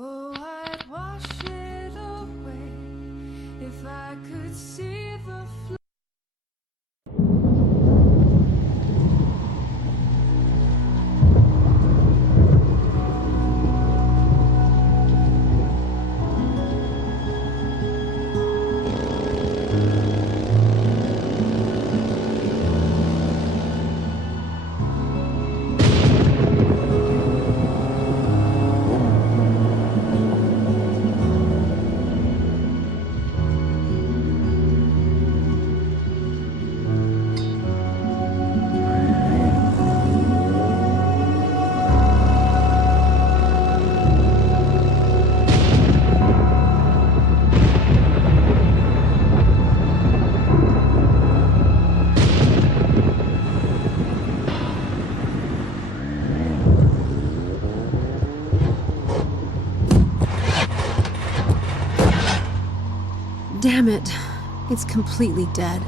Oh, I'd wash it away if I could see the Damn it. It's completely dead.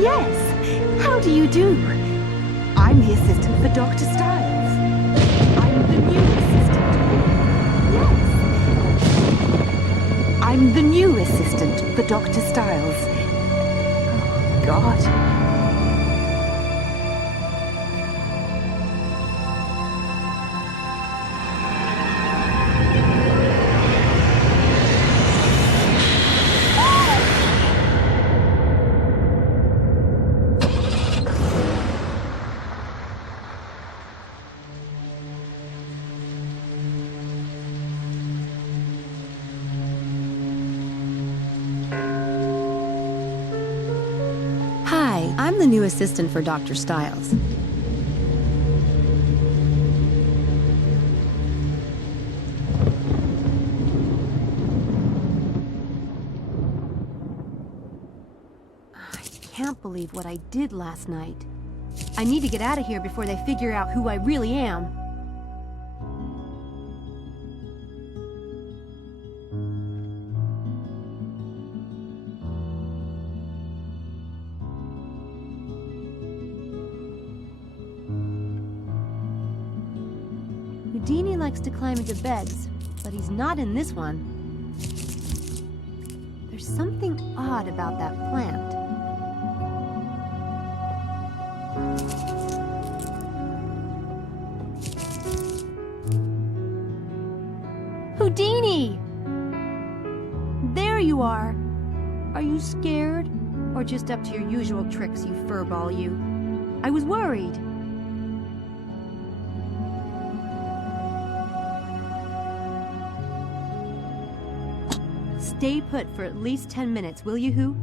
Yes, how do you do? I'm the assistant for Dr. Styles. I'm the new assistant. Yes. I'm the new assistant for Dr. Styles. Oh, God. Hi, I'm the new assistant for Dr. Styles. I can't believe what I did last night. I need to get out of here before they figure out who I really am. Houdini likes to climb into beds, but he's not in this one. There's something odd about that plant. Houdini! There you are! Are you scared? Or just up to your usual tricks, you furball, you? I was worried. Stay put for at least 10 minutes, will you, Who?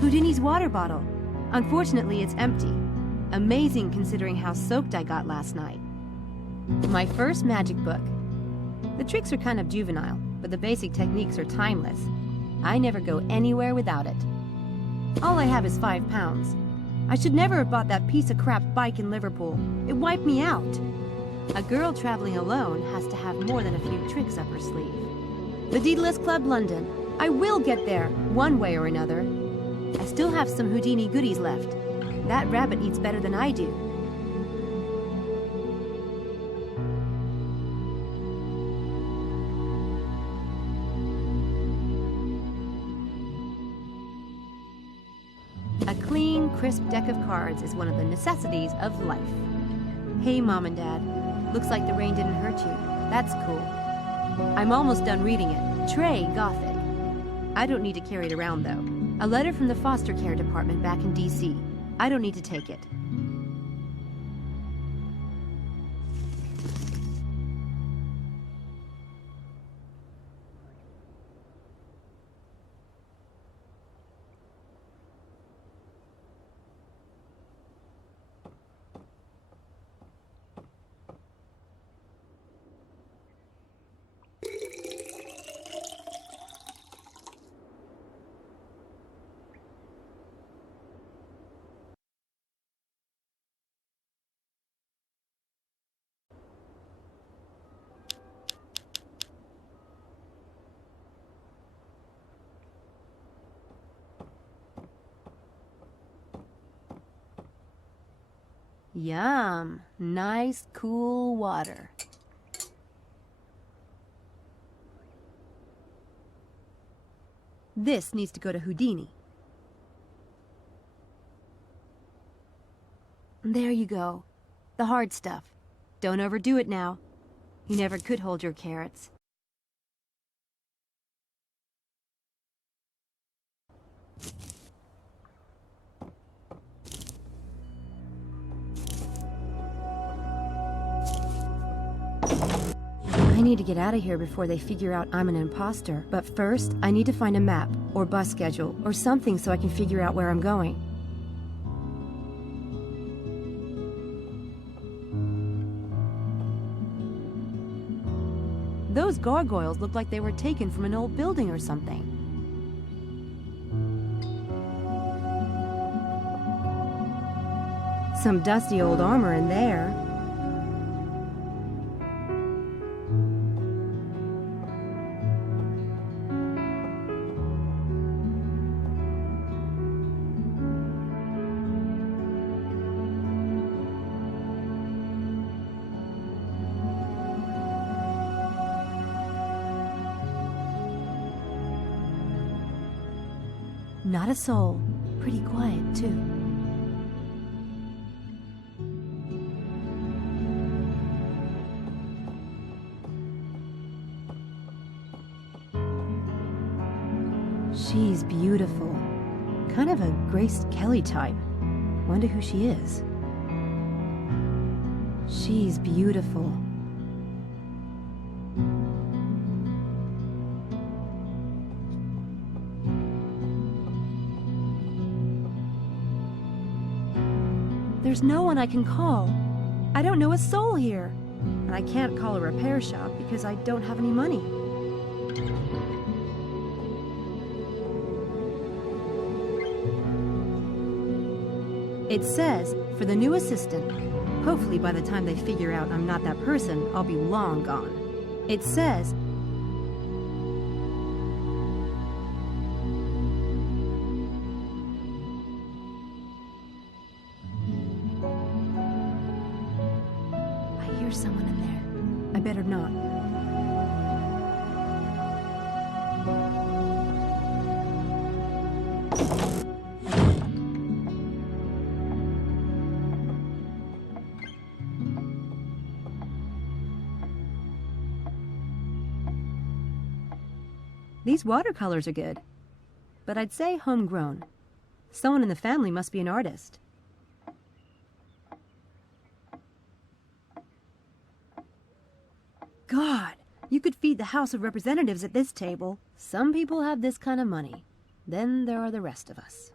Houdini's water bottle. Unfortunately, it's empty. Amazing considering how soaked I got last night. My first magic book. The tricks are kind of juvenile, but the basic techniques are timeless. I never go anywhere without it. All I have is 5 pounds. I should never have bought that piece of crap bike in Liverpool. It wiped me out. A girl traveling alone has to have more than a few tricks up her sleeve. The Daedalus Club, London. I will get there, one way or another. I still have some Houdini goodies left. That rabbit eats better than I do. A clean, crisp deck of cards is one of the necessities of life. Hey, Mom and Dad. Looks like the rain didn't hurt you. That's cool. I'm almost done reading it. Trey Gothic. I don't need to carry it around, though. A letter from the foster care department back in D.C. I don't need to take it. Yum. Nice, cool water. This needs to go to Houdini. There you go. The hard stuff. Don't overdo it now. You never could hold your carrots. I need to get out of here before they figure out I'm an imposter. But first, I need to find a map, or bus schedule, or something so I can figure out where I'm going. Those gargoyles look like they were taken from an old building or something. Some dusty old armor in there. Not a soul. Pretty quiet, too. She's beautiful. Kind of a Grace Kelly type. Wonder who she is. She's beautiful. There's no one I can call. I don't know a soul here. And I can't call a repair shop because I don't have any money. It says, for the new assistant. Hopefully by the time they figure out I'm not that person, I'll be long gone. It says, I hear someone in there. I better not. These watercolors are good, but I'd say homegrown. Someone in the family must be an artist. God, you could feed the House of Representatives at this table. Some people have this kind of money. Then there are the rest of us.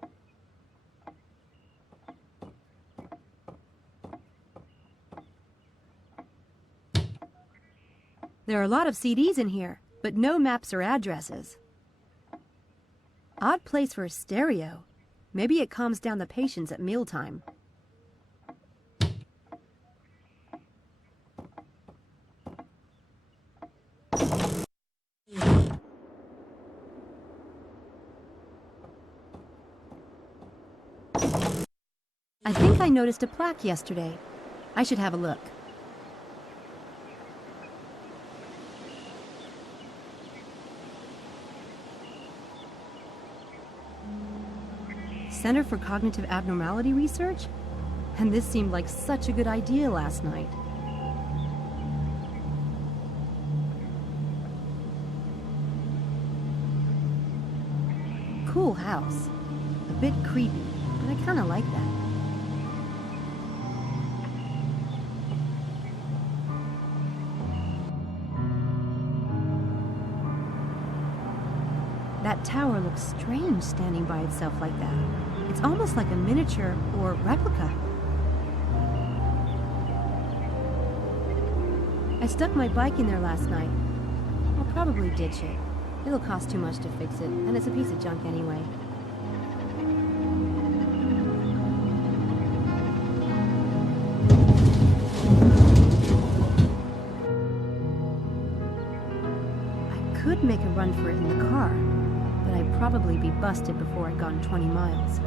There are a lot of CDs in here, but no maps or addresses. Odd place for a stereo. Maybe it calms down the patients at mealtime. I think I noticed a plaque yesterday. I should have a look. Center for Cognitive Abnormality Research? And this seemed like such a good idea last night. Cool house. A bit creepy, but I kind of like that. That tower looks strange standing by itself like that. It's almost like a miniature or replica. I stuck my bike in there last night. I'll probably ditch it. It'll cost too much to fix it, and it's a piece of junk anyway. I could make a run for it in the car, but I'd probably be busted before I'd gone 20 miles.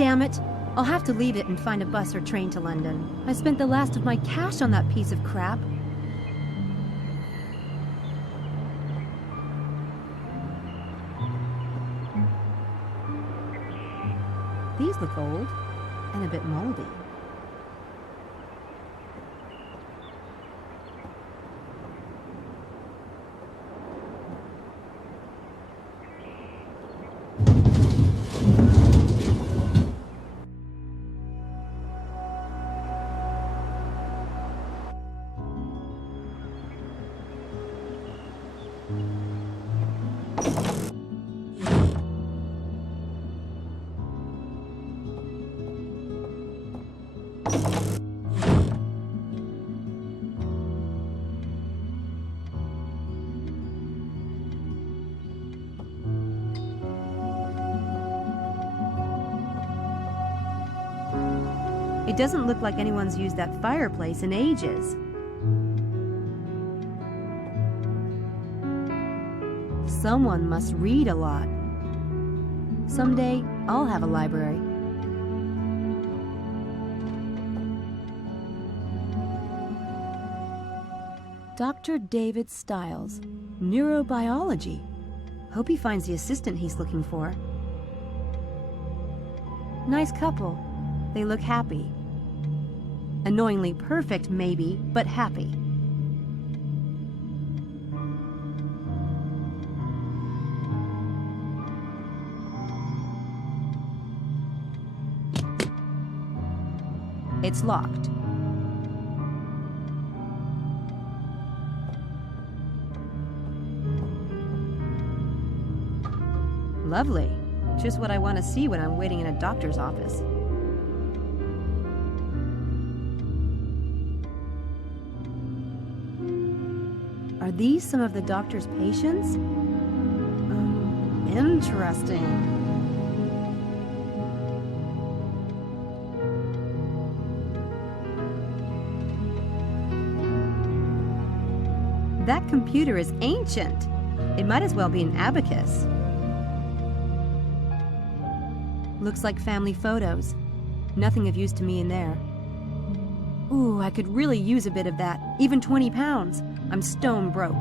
damn it! I'll have to leave it and find a bus or train to London. I spent the last of my cash on that piece of crap. These look old and a bit moldy. It doesn't look like anyone's used that fireplace in ages. Someone must read a lot. Someday, I'll have a library. Dr. David Stiles, neurobiology. Hope he finds the assistant he's looking for. Nice couple. They look happy. Annoyingly perfect, maybe, but happy. It's locked. Lovely. Just what I want to see when I'm waiting in a doctor's office. Are these some of the doctor's patients? Interesting. That computer is ancient. It might as well be an abacus. Looks like family photos. Nothing of use to me in there. Ooh, I could really use a bit of that. Even 20 pounds. I'm stone broke.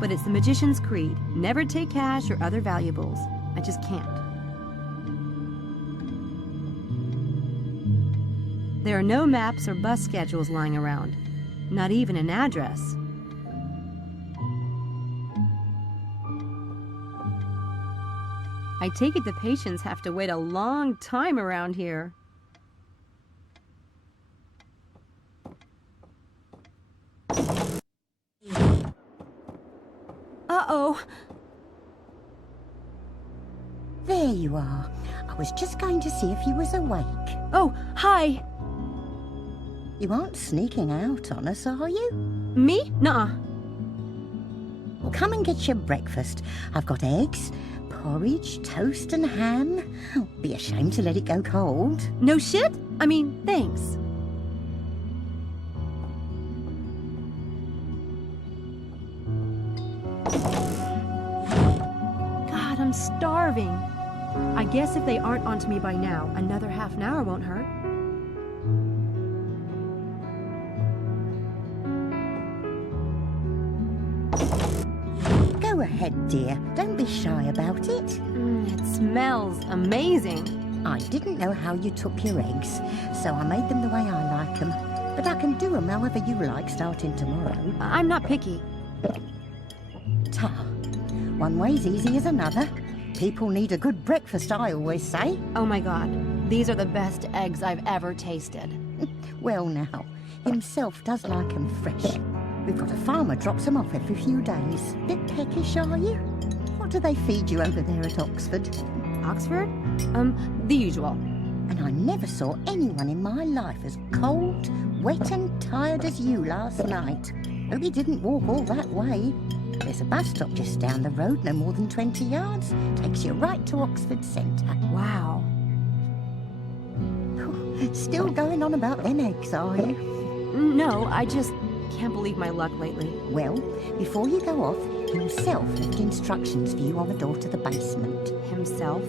But it's the magician's creed. Never take cash or other valuables. I just can't. There are no maps or bus schedules lying around. Not even an address. I take it the patients have to wait a long time around here. Uh-oh. There you are. I was just going to see if you was awake. Oh, hi. You aren't sneaking out on us, are you? Me? Nuh-uh. Well, come and get your breakfast. I've got eggs, porridge, toast and ham. Be a shame to let it go cold. No shit? I mean, thanks. God, I'm starving. I guess if they aren't onto me by now, another half an hour won't hurt. Go ahead, dear. Don't be shy about it. It smells amazing. I didn't know how you took your eggs, so I made them the way I like them. But I can do them however you like starting tomorrow. I'm not picky. Ta. One way's easy as another. People need a good breakfast, I always say. Oh my God, these are the best eggs I've ever tasted. Well now, himself does like 'em fresh. We've got a farmer drops 'em off every few days. Bit peckish, are you? What do they feed you over there at Oxford? Oxford? The usual. And I never saw anyone in my life as cold, wet and tired as you last night. Hope you didn't walk all that way. There's a bus stop just down the road, no more than 20 yards. Takes you right to Oxford Centre. Wow. Still going on about them eggs, are you? No, I just can't believe my luck lately. Well, before you go off, himself left instructions for you on the door to the basement. Himself?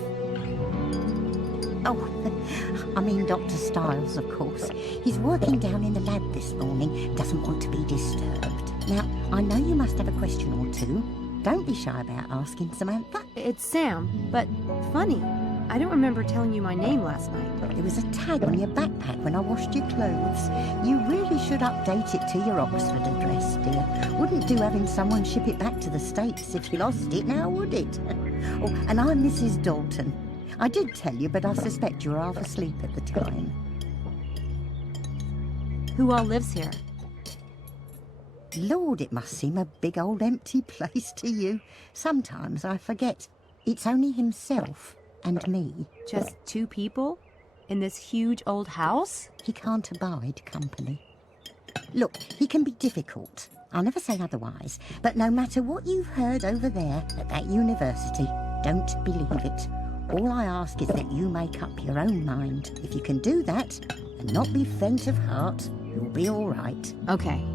Oh, I mean Dr. Stiles, of course. He's working down in the lab this morning, doesn't want to be disturbed. Now, I know you must have a question or two. Don't be shy about asking, Samantha. It's Sam, but funny. I don't remember telling you my name last night. There was a tag on your backpack when I washed your clothes. You really should update it to your Oxford address, dear. Wouldn't do having someone ship it back to the States if you lost it, now would it? Oh, and I'm Mrs. Dalton. I did tell you, but I suspect you were half asleep at the time. Who all lives here? Lord, it must seem a big old empty place to you. Sometimes I forget. It's only himself and me. Just 2 people? In this huge old house? He can't abide company. Look, he can be difficult. I'll never say otherwise. But no matter what you've heard over there at that university, don't believe it. All I ask is that you make up your own mind. If you can do that and not be faint of heart, you'll be all right. Okay.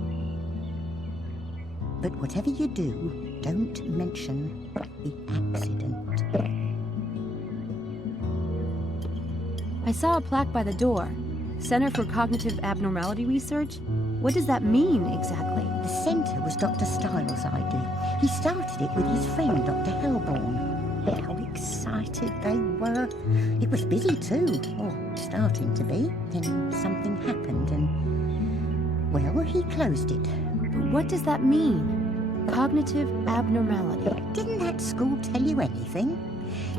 But whatever you do, don't mention the accident. I saw a plaque by the door. Center for Cognitive Abnormality Research? What does that mean, exactly? The centre was Dr. Stiles' idea. He started it with his friend, Dr. Helborn. How excited they were. It was busy too, or starting to be. Then something happened and, well, he closed it. What does that mean? Cognitive abnormality. Didn't that school tell you anything?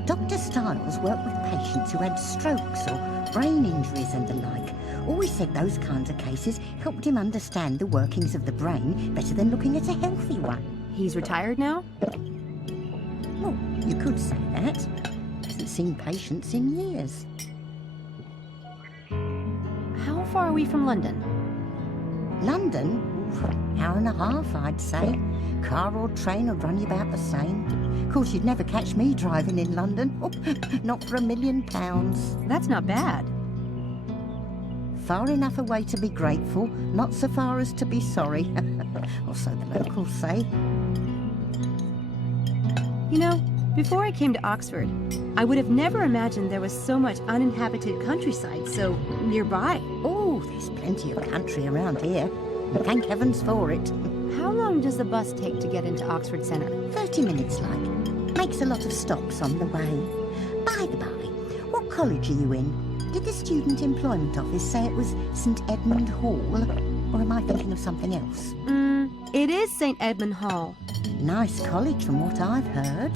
Dr. Stiles worked with patients who had strokes or brain injuries and the like. Always said those kinds of cases helped him understand the workings of the brain better than looking at a healthy one. He's retired now? Well, you could say that. Hasn't seen patients in years. How far are we from London? London? Hour and a half, I'd say. Car or train would run you about the same. Of course, you'd never catch me driving in London. Oh, not for £1 million. That's not bad. Far enough away to be grateful, not so far as to be sorry. Or so the locals say. You know, before I came to Oxford, I would have never imagined there was so much uninhabited countryside so nearby. Oh, there's plenty of country around here. And thank heavens for it. How long does the bus take to get into Oxford Centre? 30 minutes, like. Makes a lot of stops on the way. By the by, what college are you in? Did the Student Employment Office say it was St Edmund Hall? Or am I thinking of something else? It is St Edmund Hall. Nice college from what I've heard.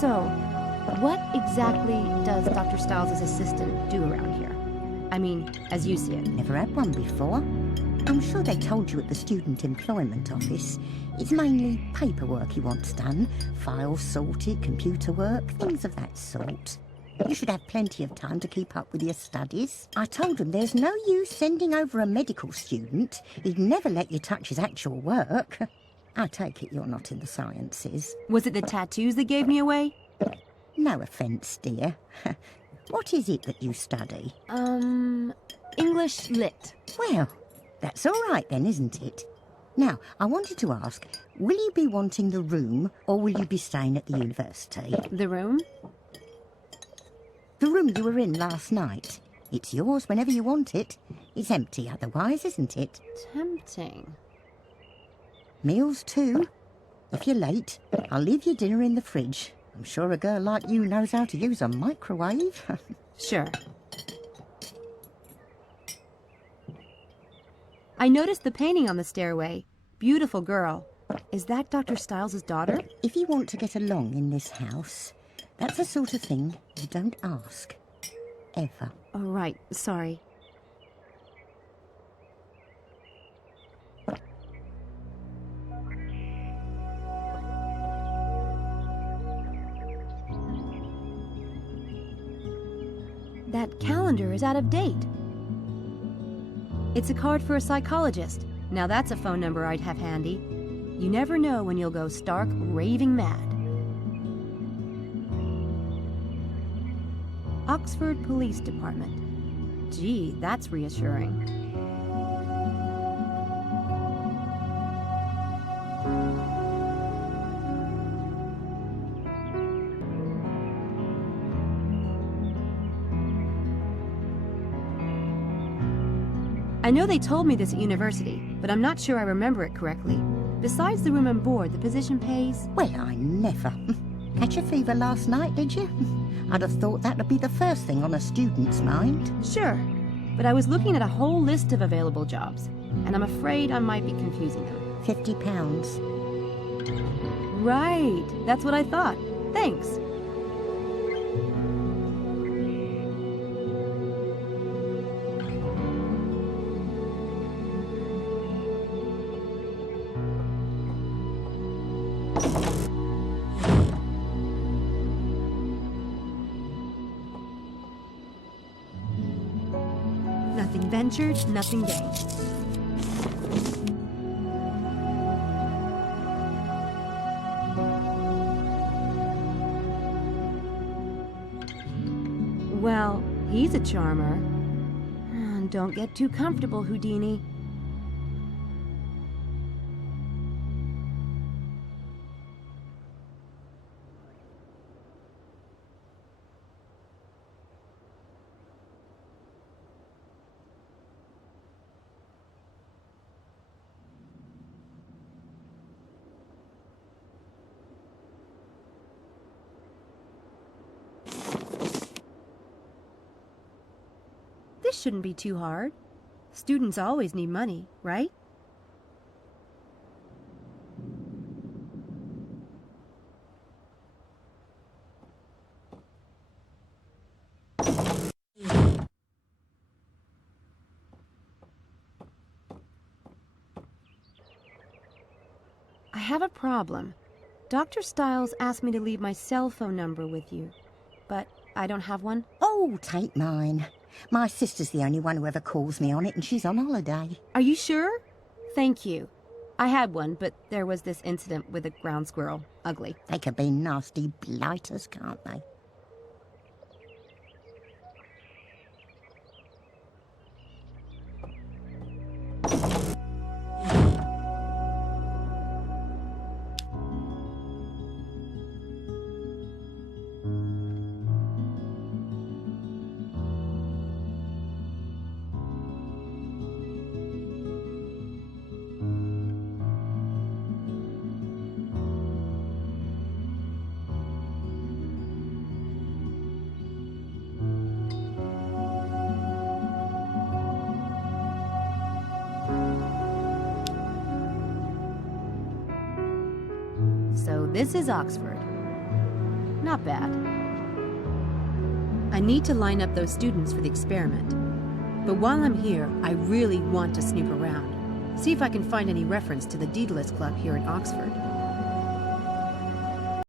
So, what exactly does Dr. Stiles' assistant do around here? I mean, as you see it. Never had one before. I'm sure they told you at the Student Employment Office. It's mainly paperwork he wants done. Files sorted, computer work, things of that sort. You should have plenty of time to keep up with your studies. I told him there's no use sending over a medical student. He'd never let you touch his actual work. I take it you're not in the sciences. Was it the tattoos that gave me away? No offence, dear. What is it that you study? English Lit. Well, that's all right then, isn't it? Now, I wanted to ask, will you be wanting the room or will you be staying at the university? The room? The room you were in last night. It's yours whenever you want it. It's empty otherwise, isn't it? Tempting. Meals too. If you're late, I'll leave your dinner in the fridge. I'm sure a girl like you knows how to use a microwave. Sure. I noticed the painting on the stairway. Beautiful girl. Is that Dr. Stiles' daughter? If you want to get along in this house, that's the sort of thing you don't ask. Ever. Oh, right. Sorry. That calendar is out of date. It's a card for a psychologist. Now that's a phone number I'd have handy. You never know when you'll go stark raving mad. Oxford Police Department. Gee, that's reassuring. I know they told me this at university, but I'm not sure I remember it correctly. Besides the room and board, the position pays... Well, I never. Catch a fever last night, did you? I'd have thought that would be the first thing on a student's mind. Sure, but I was looking at a whole list of available jobs, and I'm afraid I might be confusing them. £50. Right, that's what I thought. Thanks. Nothing ventured, nothing gained. Well, he's a charmer. Don't get too comfortable, Houdini. This shouldn't be too hard. Students always need money, right? I have a problem. Dr. Stiles asked me to leave my cell phone number with you, but I don't have one. Oh, take mine. My sister's the only one who ever calls me on it, and she's on holiday. Are you sure? Thank you. I had one, but there was this incident with a ground squirrel. Ugly. They could be nasty blighters, can't they? So this is Oxford. Not bad. I need to line up those students for the experiment. But while I'm here, I really want to snoop around. See if I can find any reference to the Daedalus Club here at Oxford.